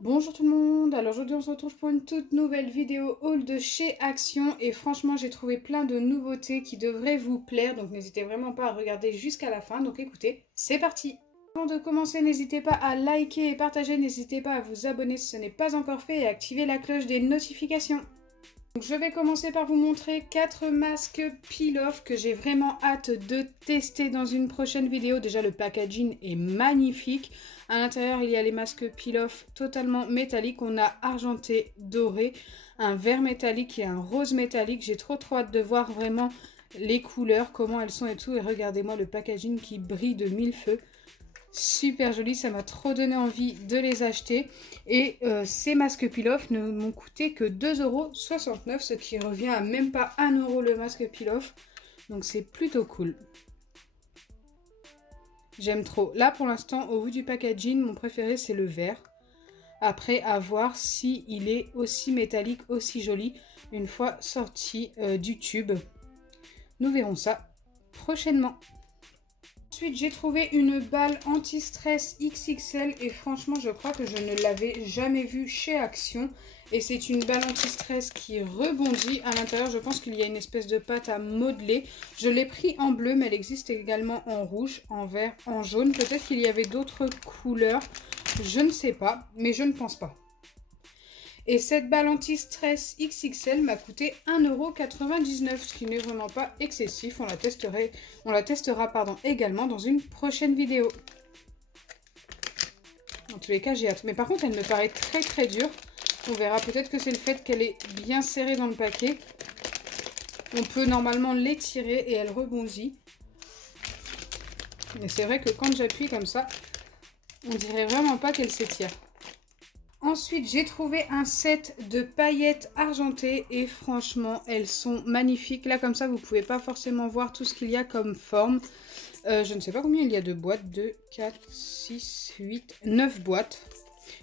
Bonjour tout le monde, alors aujourd'hui on se retrouve pour une toute nouvelle vidéo haul de chez Action et franchement j'ai trouvé plein de nouveautés qui devraient vous plaire, donc n'hésitez vraiment pas à regarder jusqu'à la fin, donc écoutez, c'est parti. Avant de commencer, n'hésitez pas à liker et partager, n'hésitez pas à vous abonner si ce n'est pas encore fait et à activer la cloche des notifications. Donc je vais commencer par vous montrer 4 masques peel-off que j'ai vraiment hâte de tester dans une prochaine vidéo. Déjà le packaging est magnifique. À l'intérieur il y a les masques peel-off totalement métalliques. On a argenté, doré, un vert métallique et un rose métallique. J'ai trop hâte de voir vraiment les couleurs, comment elles sont et tout. Et regardez-moi le packaging qui brille de mille feux. Super joli, ça m'a trop donné envie de les acheter. Et ces masques peel-off ne m'ont coûté que 2,69 €, ce qui revient à même pas 1 € le masque peel-off. Donc c'est plutôt cool. J'aime trop. Là pour l'instant, au vu du packaging, mon préféré c'est le vert. Après, à voir si il est aussi métallique, aussi joli, une fois sorti du tube. Nous verrons ça prochainement. Ensuite, j'ai trouvé une balle anti-stress XXL et franchement, je crois que je ne l'avais jamais vue chez Action. Et c'est une balle anti-stress qui rebondit. À l'intérieur, je pense qu'il y a une espèce de pâte à modeler. Je l'ai pris en bleu, mais elle existe également en rouge, en vert, en jaune. Peut-être qu'il y avait d'autres couleurs, je ne sais pas, mais je ne pense pas. Et cette balle anti-stress XXL m'a coûté 1,99 €, ce qui n'est vraiment pas excessif. On la testera également dans une prochaine vidéo. En tous les cas, j'ai hâte. Mais par contre, elle me paraît très dure. On verra, peut-être que c'est le fait qu'elle est bien serrée dans le paquet. On peut normalement l'étirer et elle rebondit. Mais c'est vrai que quand j'appuie comme ça, on dirait vraiment pas qu'elle s'étire. Ensuite, j'ai trouvé un set de paillettes argentées et franchement, elles sont magnifiques. Là, comme ça, vous ne pouvez pas forcément voir tout ce qu'il y a comme forme. Je ne sais pas combien il y a de boîtes. 2, 4, 6, 8, 9 boîtes.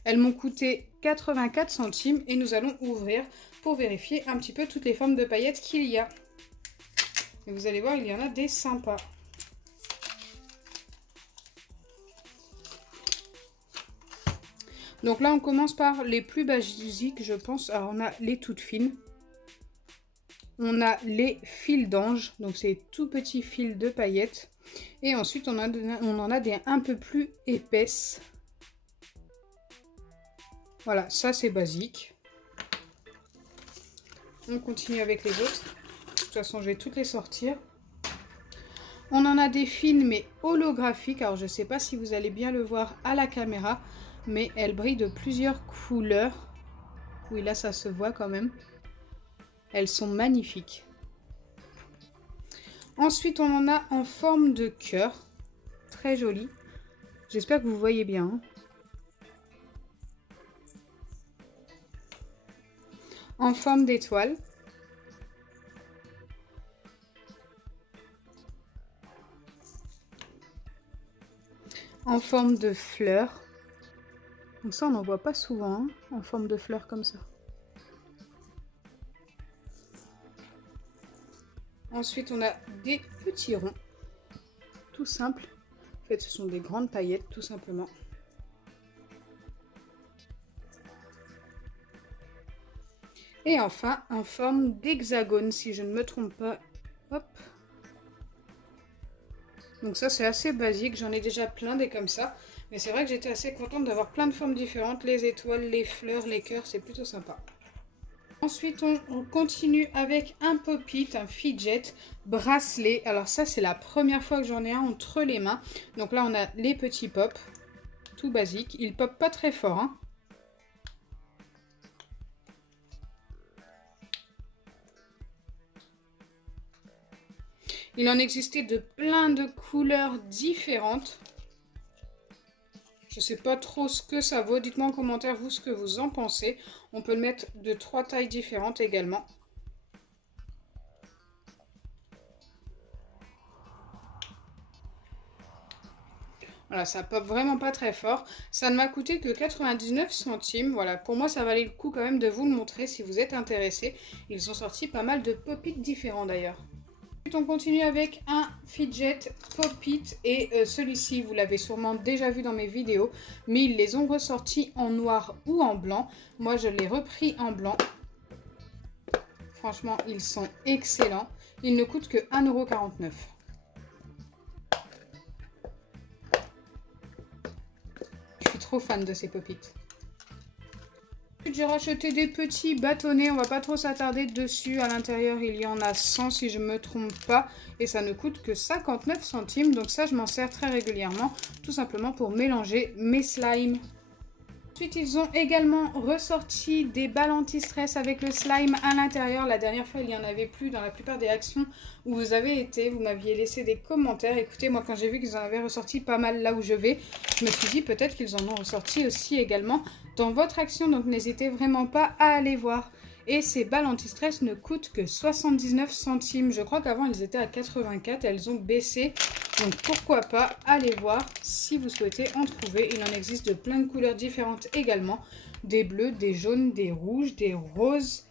Elles m'ont coûté 84 centimes et nous allons ouvrir pour vérifier un petit peu toutes les formes de paillettes qu'il y a. Et vous allez voir, il y en a des sympas. Donc là, on commence par les plus basiques, je pense. Alors, on a les toutes fines. On a les fils d'ange. Donc, c'est tout petits fils de paillettes. Et ensuite, on en a des un peu plus épaisses. Voilà, ça, c'est basique. On continue avec les autres. De toute façon, je vais toutes les sortir. On en a des fines, mais holographiques. Alors, je ne sais pas si vous allez bien le voir à la caméra. Mais elle brille de plusieurs couleurs. Oui, là, ça se voit quand même. Elles sont magnifiques. Ensuite, on en a en forme de cœur. Très joli. J'espère que vous voyez bien. Hein. En forme d'étoile. En forme de fleur. Donc ça, on n'en voit pas souvent, hein, en forme de fleur comme ça. Ensuite, on a des petits ronds, tout simple. En fait, ce sont des grandes paillettes, tout simplement. Et enfin, en forme d'hexagone, si je ne me trompe pas. Hop. Donc ça, c'est assez basique. J'en ai déjà plein des comme ça. Mais c'est vrai que j'étais assez contente d'avoir plein de formes différentes. Les étoiles, les fleurs, les cœurs, c'est plutôt sympa. Ensuite, on continue avec un pop-it, un fidget bracelet. Alors ça, c'est la première fois que j'en ai un entre les mains. Donc là, on a les petits pops, tout basique. Ils popent pas très fort, hein. Il en existait de plein de couleurs différentes. Je ne sais pas trop ce que ça vaut. Dites-moi en commentaire, vous, ce que vous en pensez. On peut le mettre de 3 tailles différentes également. Voilà, ça pop vraiment pas très fort. Ça ne m'a coûté que 99 centimes. Voilà, pour moi, ça valait le coup quand même de vous le montrer si vous êtes intéressé. Ils ont sorti pas mal de pop-it différents d'ailleurs. Ensuite, on continue avec un fidget Pop-It et celui-ci, vous l'avez sûrement déjà vu dans mes vidéos, mais ils les ont ressortis en noir ou en blanc. Moi, je l'ai repris en blanc. Franchement, ils sont excellents. Ils ne coûtent que 1,49 €. Je suis trop fan de ces Pop-It. J'ai racheté des petits bâtonnets, on va pas trop s'attarder dessus. À l'intérieur, il y en a 100 si je me trompe pas. Et ça ne coûte que 59 centimes. Donc ça, je m'en sers très régulièrement. Tout simplement pour mélanger mes slimes. Ensuite, ils ont également ressorti des balles anti-stress avec le slime à l'intérieur. La dernière fois, il n'y en avait plus dans la plupart des actions où vous avez été. Vous m'aviez laissé des commentaires. Écoutez, moi, quand j'ai vu qu'ils en avaient ressorti pas mal là où je vais, je me suis dit peut-être qu'ils en ont ressorti aussi également dans votre action. Donc, n'hésitez vraiment pas à aller voir. Et ces balles anti-stress ne coûtent que 79 centimes. Je crois qu'avant, elles étaient à 84. Elles ont baissé. Donc, pourquoi pas aller voir si vous souhaitez en trouver. Il en existe de plein de couleurs différentes également. Des bleus, des jaunes, des rouges, des roses,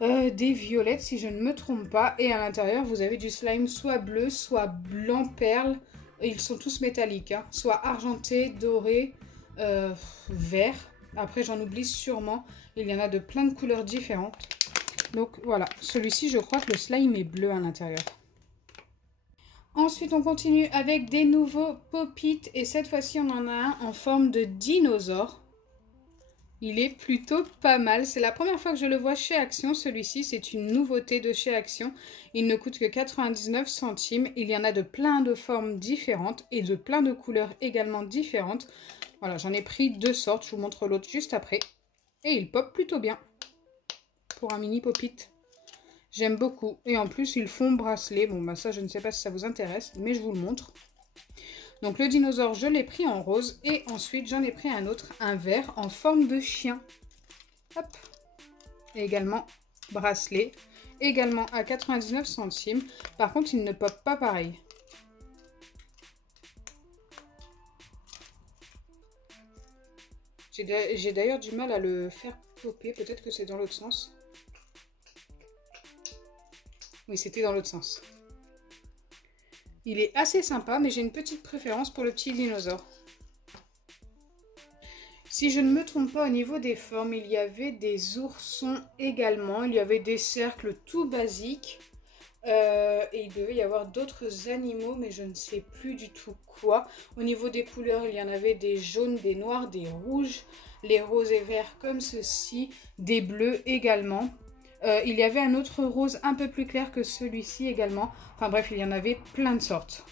des violettes si je ne me trompe pas. Et à l'intérieur, vous avez du slime soit bleu, soit blanc perle. Et ils sont tous métalliques. Hein. Soit argenté, doré, vert. Après, j'en oublie sûrement. Il y en a de plein de couleurs différentes. Donc voilà, celui-ci, je crois que le slime est bleu à l'intérieur. Ensuite, on continue avec des nouveaux Pop-It. Et cette fois-ci, on en a un en forme de dinosaure. Il est plutôt pas mal. C'est la première fois que je le vois chez Action. Celui-ci, c'est une nouveauté de chez Action. Il ne coûte que 99 centimes. Il y en a de plein de formes différentes et de plein de couleurs également différentes. Voilà, j'en ai pris deux sortes. Je vous montre l'autre juste après. Et il pop plutôt bien pour un mini Pop-It. J'aime beaucoup. Et en plus, ils font bracelet. Bon, bah ça, je ne sais pas si ça vous intéresse, mais je vous le montre. Donc, le dinosaure, je l'ai pris en rose. Et ensuite, j'en ai pris un autre, un vert en forme de chien. Hop. Et également, bracelet. Également à 99 centimes. Par contre, il ne pop pas pareil. J'ai d'ailleurs du mal à le faire popper. Peut-être que c'est dans l'autre sens. Oui, c'était dans l'autre sens. Il est assez sympa, mais j'ai une petite préférence pour le petit dinosaure. Si je ne me trompe pas, au niveau des formes, il y avait des oursons également. Il y avait des cercles tout basiques. Et il devait y avoir d'autres animaux, mais je ne sais plus du tout quoi. Au niveau des couleurs, il y en avait des jaunes, des noirs, des rouges, les roses et verts comme ceci, des bleus également. Il y avait un autre rose un peu plus clair que celui-ci également. Enfin bref, il y en avait plein de sortes.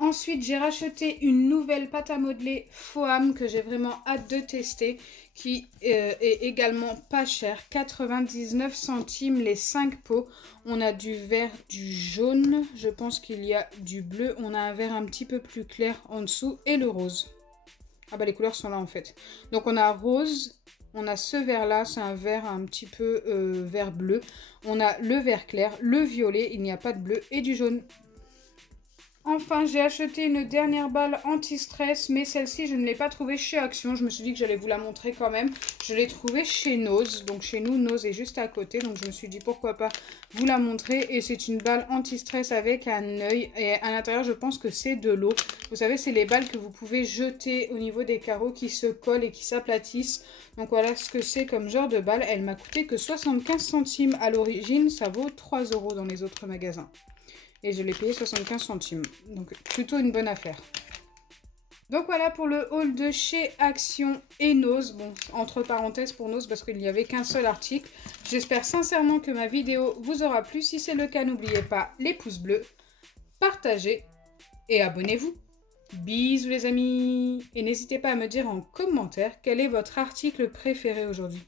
Ensuite, j'ai racheté une nouvelle pâte à modeler Foam que j'ai vraiment hâte de tester, qui est également pas cher, 99 centimes les 5 pots. On a du vert, du jaune, je pense qu'il y a du bleu, on a un vert un petit peu plus clair en dessous et le rose. Ah bah les couleurs sont là en fait. Donc on a rose, on a ce vert là, c'est un vert un petit peu vert bleu. On a le vert clair, le violet, il n'y a pas de bleu et du jaune. Enfin, j'ai acheté une dernière balle anti-stress, mais celle-ci, je ne l'ai pas trouvée chez Action. Je me suis dit que j'allais vous la montrer quand même. Je l'ai trouvée chez Nose. Donc, chez nous, Nose est juste à côté. Donc, je me suis dit pourquoi pas vous la montrer. Et c'est une balle anti-stress avec un œil. Et à l'intérieur, je pense que c'est de l'eau. Vous savez, c'est les balles que vous pouvez jeter au niveau des carreaux qui se collent et qui s'aplatissent. Donc, voilà ce que c'est comme genre de balle. Elle m'a coûté que 75 centimes à l'origine. Ça vaut 3 € dans les autres magasins. Et je l'ai payé 75 centimes. Donc, plutôt une bonne affaire. Donc, voilà pour le haul de chez Action et Nose. Bon, entre parenthèses pour Nose parce qu'il n'y avait qu'un seul article. J'espère sincèrement que ma vidéo vous aura plu. Si c'est le cas, n'oubliez pas les pouces bleus, partagez et abonnez-vous. Bisous les amis. Et n'hésitez pas à me dire en commentaire quel est votre article préféré aujourd'hui.